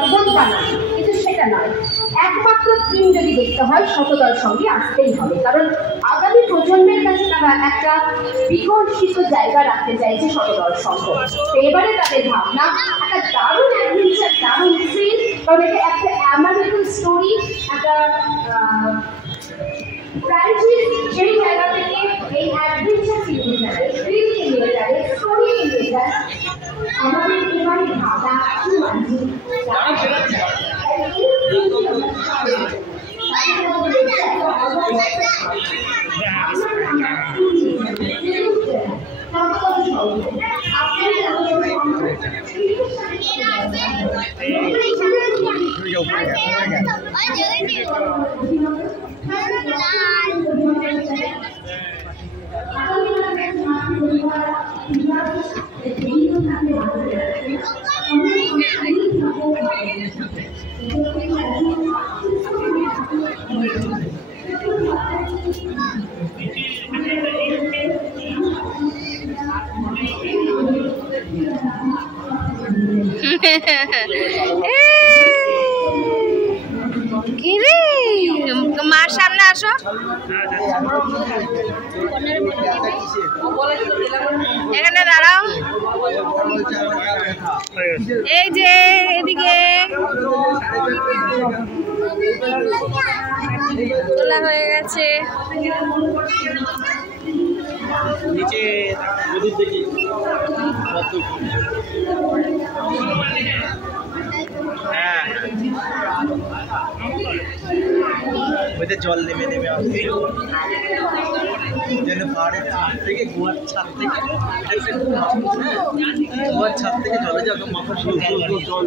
পর্বতটা নয়, কিন্তু সেটা নয়। একমাত্র থিম যদি দেখতে হয় শতদল সঙ্গে আসতেই হবে, কারণ আগামী প্রজন্মের কাছে তারা একটা বিকশিত জায়গা রাখতে চাইছে শতদল সংঘ। এবারে তাদের ভাবনা একটা দারুণ অ্যাডভেঞ্চার, দারুণ থ্রিল, কারণ এটা একটা আমেরিকান স্টোরি, একটা ফ্র্যাঞ্চাইজ, সেই জায়গা থেকে এই অ্যাডভেঞ্চার ফিল্মে যায়, থ্রিলকে নিয়ে যায়, স্টোরিকে নিয়ে যায়। আমাদের এবারে ভাবনা কি মানছি মার সামনে আসো। এখানে দাঁড়াও। এই যে এদিকে তোলা হয়ে গেছে। নিচে দেখি হ্যাঁ ওইটা জল নেমে নেমে আসছে যেন পাহাড়ের ছাদ থেকে গোয়ার ছাদ থেকে গোয়ার ছাদ থেকে জলে যাবে মাথা জল